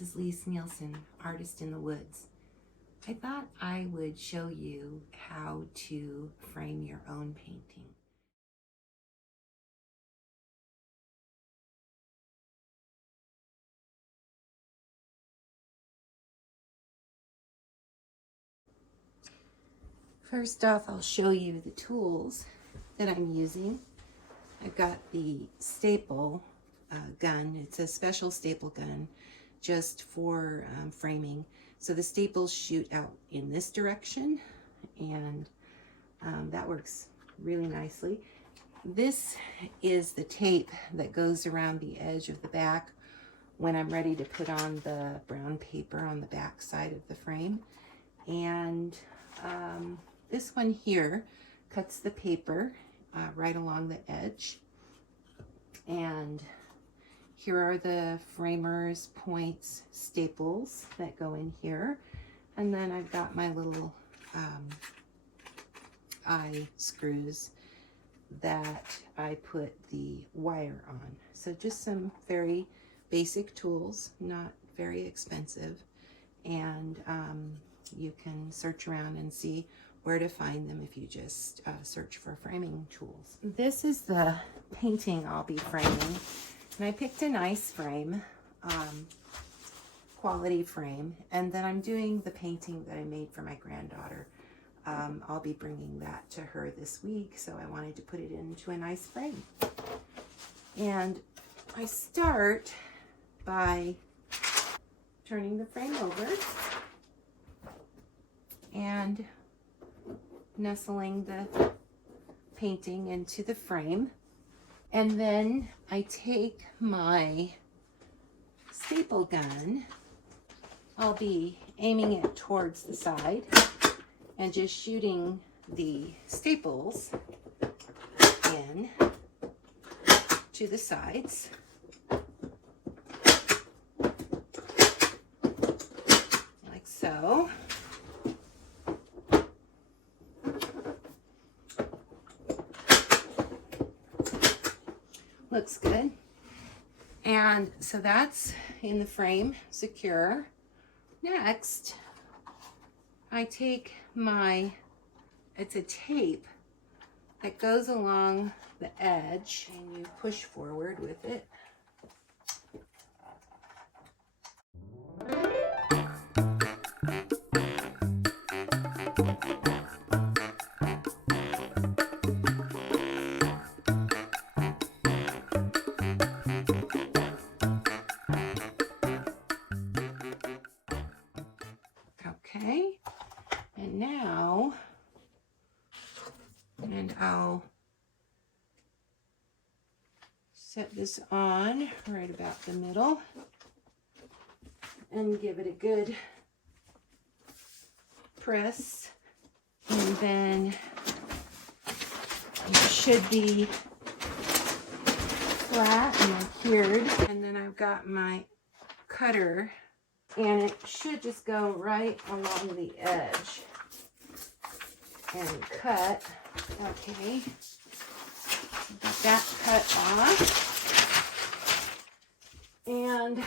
this is Lis Nielsen, artist in the woods. I thought I would show you how to frame your own painting. First off, I'll show you the tools that I'm using. I've got the staple gun. It's a special staple gun just for framing. So the staples shoot out in this direction, and that works really nicely. This is the tape that goes around the edge of the back when I'm ready to put on the brown paper on the back side of the frame. And this one here cuts the paper right along the edge. And here are the framer's points staples that go in here. And then I've got my little eye screws that I put the wire on. So just some very basic tools, not very expensive. And you can search around and see where to find them if you just search for framing tools. This is the painting I'll be framing. And I picked a nice frame, quality frame, and then I'm doing the painting that I made for my granddaughter. I'll be bringing that to her this week, so I wanted to put it into a nice frame. And I start by turning the frame over and nestling the painting into the frame. And then I take my staple gun. I'll be aiming it towards the side and just shooting the staples in to the sides. Like so. Looks good. And so that's in the frame, secure. Next, I take it's a tape that goes along the edge, and you push forward with it. Okay, and now, I'll set this on right about the middle and give it a good press, and then it should be flat and adhered. And then I've got my cutter, and it should just go right along the edge and cut. Okay, got that cut off. And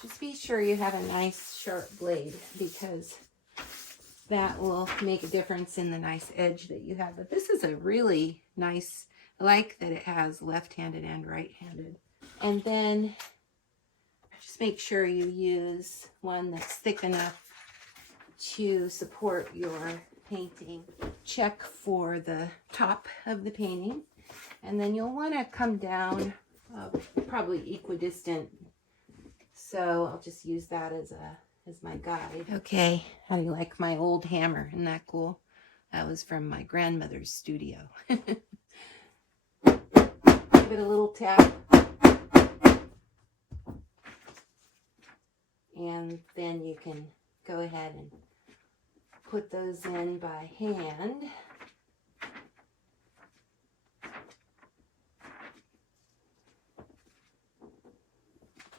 just be sure you have a nice sharp blade, because that will make a difference in the nice edge that you have. But this is a really nice, I like that it has left-handed and right-handed. And then just make sure you use one that's thick enough to support your painting. Check for the top of the painting, and then you'll want to come down probably equidistant. So I'll just use that as my guide. Okay, how do you like my old hammer? Isn't that cool? That was from my grandmother's studio. Give it a little tap. And then you can go ahead and put those in by hand.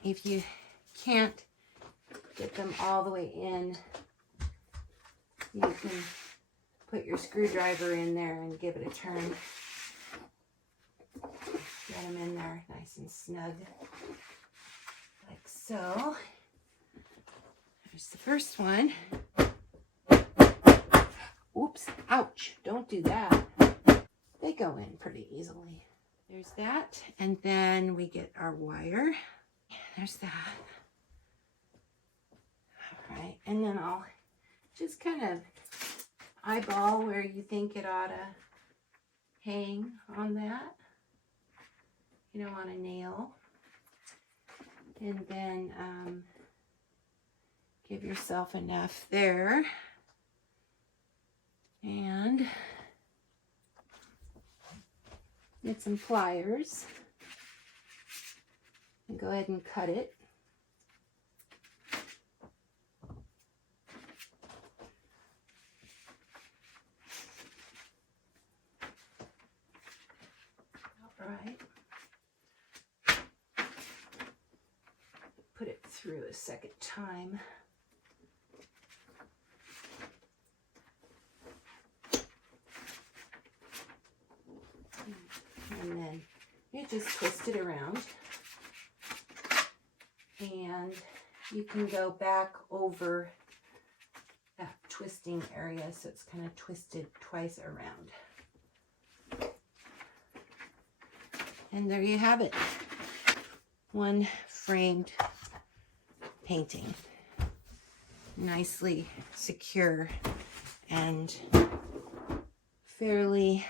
If you can't get them all the way in, you can put your screwdriver in there and give it a turn. Get them in there nice and snug, like so. So there's the first one. Oops, ouch, don't do that. They go in pretty easily. There's that, and then we get our wire. There's that. All right, and then I'll just kind of eyeball where you think it ought to hang on that, you know, on a nail. And then give yourself enough there. And get some pliers and go ahead and cut it. All right. Put it through a second time. And then you just twist it around, and you can go back over that twisting area so it's kind of twisted twice around. And there you have it. One framed painting. Nicely secure and fairly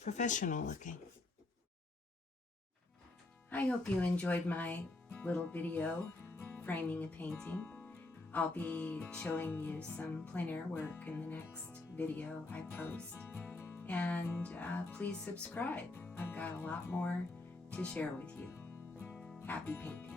professional looking. I hope you enjoyed my little video framing a painting. I'll be showing you some plein air work in the next video I post. And please subscribe. I've got a lot more to share with you. Happy painting.